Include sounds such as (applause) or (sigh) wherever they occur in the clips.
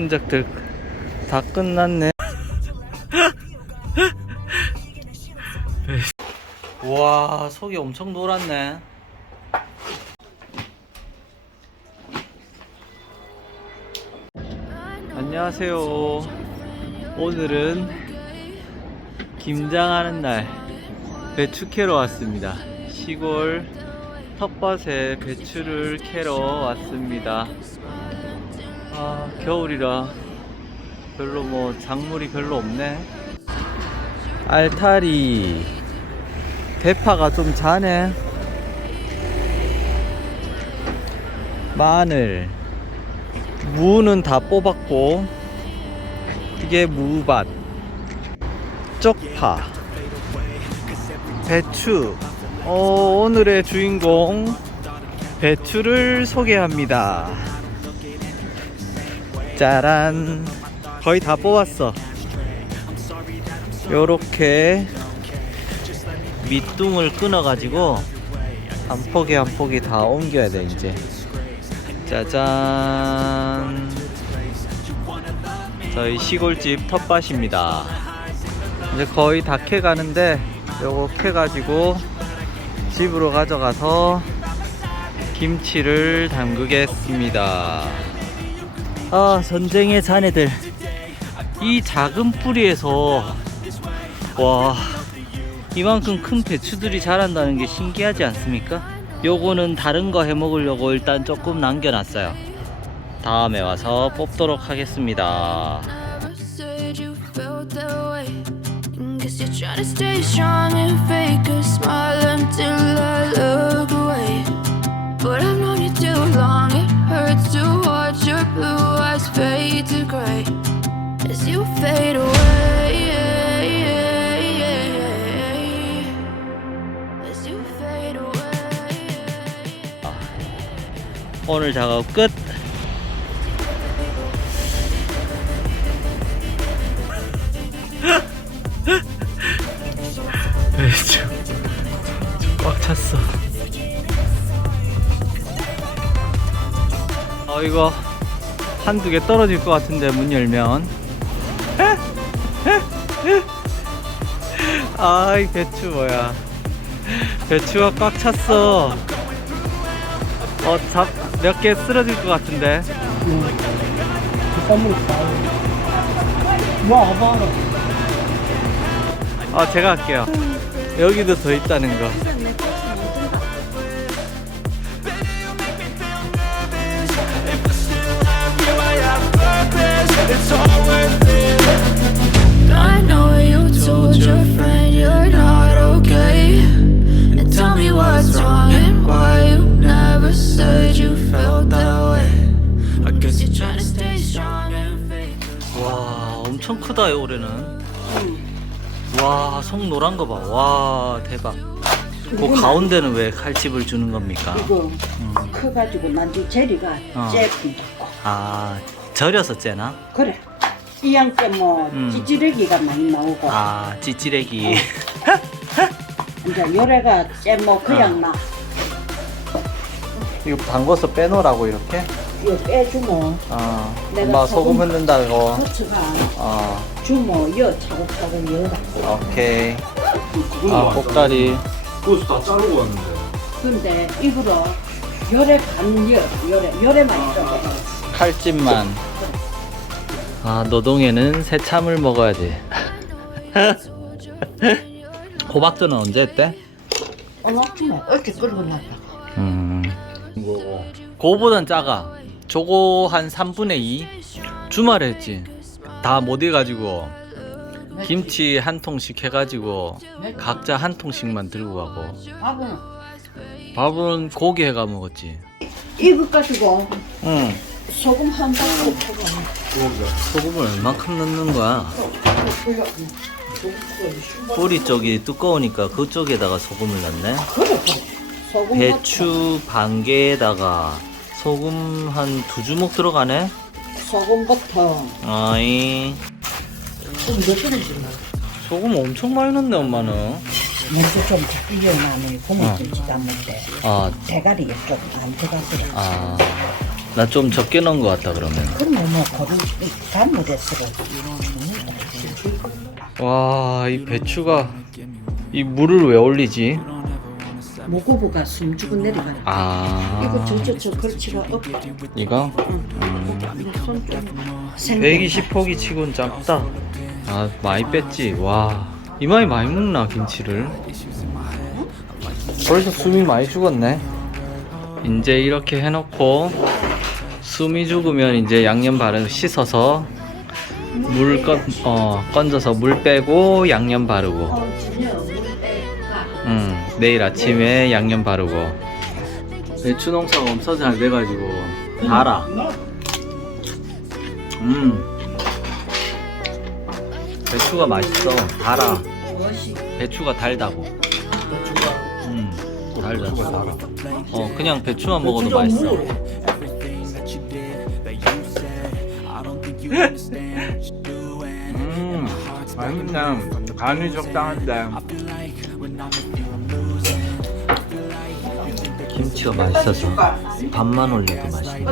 흔적들 다 끝났네. 와 속이 엄청 놀았네. 안녕하세요. 오늘은 김장하는 날 배추 캐러 왔습니다. 시골 텃밭에 배추를 캐러 왔습니다. 아, 겨울이라 별로 뭐 작물이 별로 없네. 알타리. 대파가 좀 자네. 마늘. 무는 다 뽑았고 이게 무밭. 쪽파. 배추. 어, 오늘의 주인공 배추를 소개합니다 짜란 거의 다 뽑았어. 요렇게 밑둥을 끊어 가지고 한 포기 한 포기 다 옮겨야 돼 이제. 짜잔. 저희 시골집 텃밭입니다. 이제 거의 다 캐 가는데 요거 캐 가지고 집으로 가져가서 김치를 담그겠습니다 아 전쟁의 자네들 이 작은 뿌리에서 와 이만큼 큰 배추들이 자란다는 게 신기하지 않습니까? 요거는 다른 거 해 먹으려고 일단 조금 남겨놨어요. 다음에 와서 뽑도록 하겠습니다. But I've known you too long, it hurts to watch your blue fade to gray as you fade away. As you fade away. 오늘 작업 끝. 꽉 찼어. 어 이거 한두 개 떨어질 것 같은데 문 열면. 아이 배추 뭐야? 배추가 꽉 찼어. 어, 잡, 몇 개 쓰러질 것 같은데. 쌈으로 다. 와, 봐라. 아, 제가 할게요. 여기도 더 있다는 거. 크다, 올해는. 와, 속 노란 거 봐. 와, 대박. 그 가운데는 왜 칼집을 주는 겁니까? 이거 커가지고 난뒤 제리가 어. 쬐끔 아, 절여서 째나? 그래. 이 양께 뭐 음. 찌찌르기가 많이 나오고 아, 찌찌레기. 이제 요래가 쬐뭐 어. 그냥 막 이거 담궈서 빼놓으라고, 이렇게? 이거 빼주고 어, 내가 엄마 소금 소금- 흔든다고. 터치가 어, 주모 여 차곡차곡 여다. 오케이. 아, 꼭다리. 그것도 다 자르고 왔는데. 근데 입으로 요래 반여 요래 요래만 있어. 칼집만. 아, 노동에는 새참을 먹어야지. (laughs) 호박전은 언제 했대? 어머 뭐 이렇게 끌고 났다. 음. 그거보단 작아. 저거 한 3분의 2? 주말에 했지. 다 못 해가지고. 김치 한 통씩 해가지고 각자 한 통씩만 들고 가고. 밥은 밥은 고기 해가 먹었지. 이거 가지고 응. 소금 한 방울. 소금을 얼만큼 넣는 거야? 뿌리 쪽이 두꺼우니까 그쪽에다가 소금을 넣네. 그래 그래. 소금 배추 반 개에다가 소금 한 두 주먹 들어가네. 소금부터 아이 좀몇 그릇이나. 소금 엄청 많이 넣네 엄마는. 먼저 좀 작게 나네 고무김치 담을 때 아, 대가리에 좀안 들어가더라. 아나 좀 적게 넣은 것 같다 그러면. 그러면 뭐 고른 잘못했어. 와, 이 배추가 이 물을 왜 올리지? 모고부가 숨주고 내려가는. 아, 이거 저저 저 걸치가 없다. 이거 손좀 120포기 치곤 작다. 아, 많이 뺐지. 와, 이마에 많이 먹나 김치를? 벌써 숨이 많이 죽었네. 이제 이렇게 해놓고 숨이 죽으면 이제 양념 바르고 씻어서 물 건, 어, 건져서 물 빼고 양념 바르고. 음, 내일 아침에 양념 바르고. 배추 농사가 엄청 잘 돼가지고 달아. 음. 배추가 맛있어. 달아. 배추가 달다고. 음, 달다. 달아. 어, 그냥 배추만 먹어도 맛있어. 음, 맛있네. 간이 적당한데. 김치가 맛있어서 밥만 올려도 맛있네.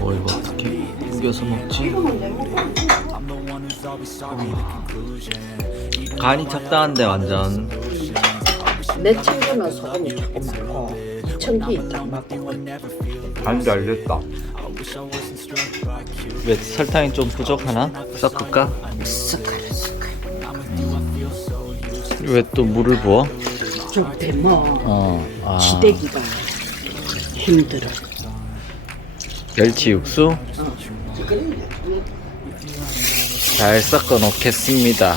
어, 이거 어떻게 우겨서 먹지? 간이 적당한데 완전. 내 친구는 소금이 조금 많고 청기 있다 막 간이 잘 됐다. 왜 설탕이 좀 부족하나? 섞을까? 숟가락 왜 또 물을 부어? 좀 빼면 어, 아, 지대기가 힘들어 멸치 육수 잘 섞어 놓겠습니다.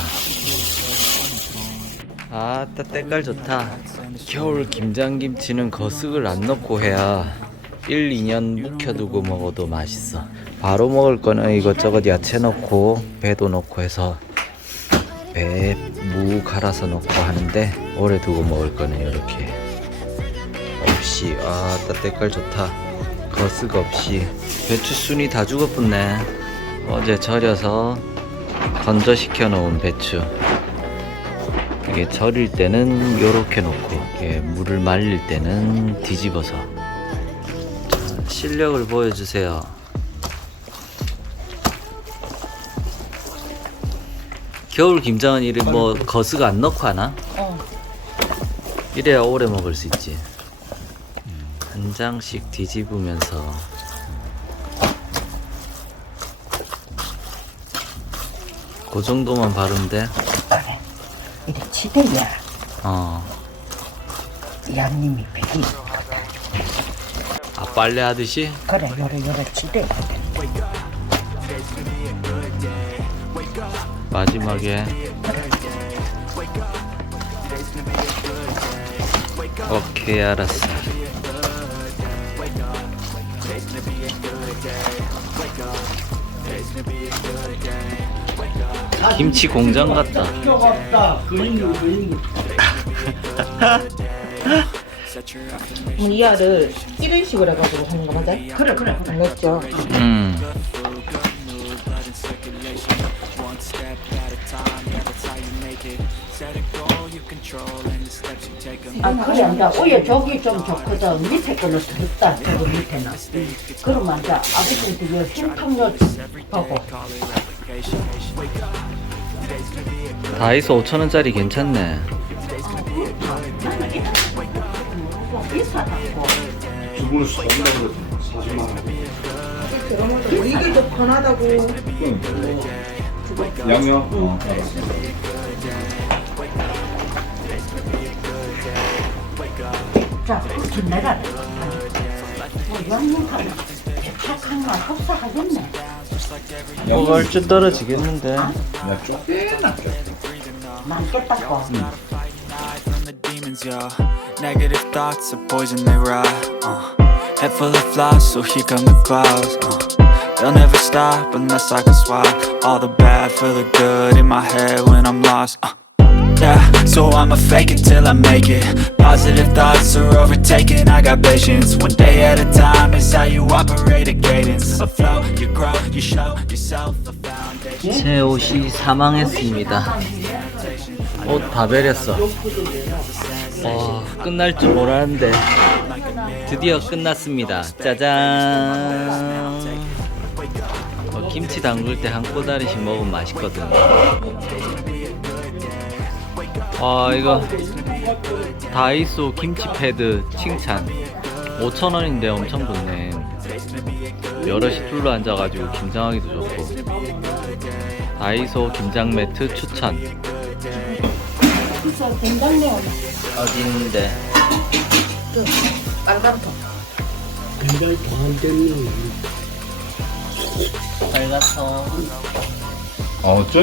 아따 때깔 좋다. 겨울 김장김치는 거스을 안 넣고 해야 1, 2년 묵혀두고 먹어도 맛있어. 바로 먹을 거는 이것저것 야채 넣고 배도 넣고 해서 배무 갈아서 넣고 하는데 오래 두고 먹을 거는 이렇게 없이 아따 때깔 좋다. 거스가 없이 배추 순이 다 죽어붙네. 어제 절여서 건조시켜 놓은 배추. 이게 절일 때는 요렇게 놓고 이게 물을 말릴 때는 뒤집어서 자, 실력을 보여주세요. 겨울 김장은 이래 뭐 거스가 안 넣고 하나? 어. 이래야 오래 먹을 수 있지. 음, 한 장씩 뒤집으면서 그 정도만 바른데 그래 이래 지대야 어. 양념이 배기 아 빨래 하듯이 그래 요래 요래 지대 마지막에. 오케이 알았어. 김치 공장 같다. 이하를 이런 식으로 해가지고 하는 거 맞아? 그래 그래 그래. 맞죠? 음 아 그래 안다 오예 저기 좀 좋거든. 밑에 거는 덥다 저거 밑에는. 그러면 안다 아버지한테 이거 넣 보고. 다이소 5천원짜리 괜찮네. 비싸다고 두 분은 소금 내고 40만 원. 이게 더 편하다고. 양념? 어. 자 그렇게 내라 뭐 양념하면 착한 거 흡사하겠네 뭐가 얼추 떨어지겠는데 나 쪼개나 남겠다고 from the demons, yo. Negative thoughts are poison, they rot. Uh. Head full of flies, so here come the clouds. Uh. They'll never stop unless I can swap all the bad for the good in my head when I'm lost. Uh. Yeah, so I'ma fake it till I make it. Positive thoughts are overtaken. I got patience. One day at a time is how you operate a cadence. A flow, you grow, you show yourself a foundation. 제 옷이 사망했습니다 옷 다 베렸어 와 끝날 줄 몰랐는데 드디어 끝났습니다 짜잔 어, 김치 담글 때 한 꼬다리씩 먹으면 맛있거든 아 이거 다이소 김치 패드 칭찬. 5,000원인데 엄청 좋네. 여럿이 둘러 앉아가지고 김장하기도 좋고. 다이소 김장 매트 추천. 그래서 된장내 어디 있는데 빨간 통. 빨갛어 어, 쪄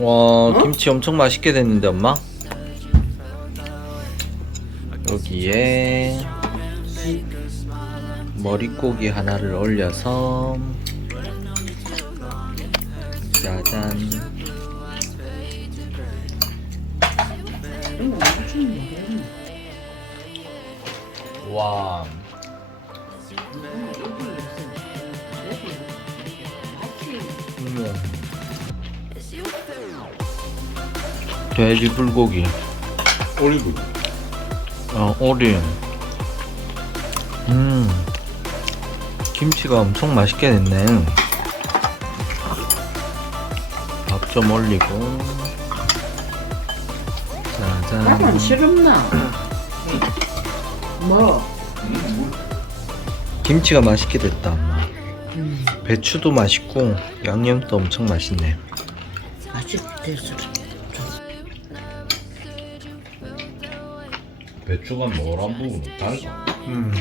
와 김치 엄청 맛있게 됐는데 엄마? 여기에 머릿고기 하나를 올려서 짜잔. 와. 음. 돼지 불고기 올리브. 어, 오리. 음. 김치가 엄청 맛있게 됐네. 밥 좀 올리고. 나는 짜잔. 싫었나? 뭐? 김치가 맛있게 됐다, 엄마. 배추도 맛있고, 양념도 엄청 맛있네. 맛있게 됐어. 배추가 노란 부분은 달죠. 음.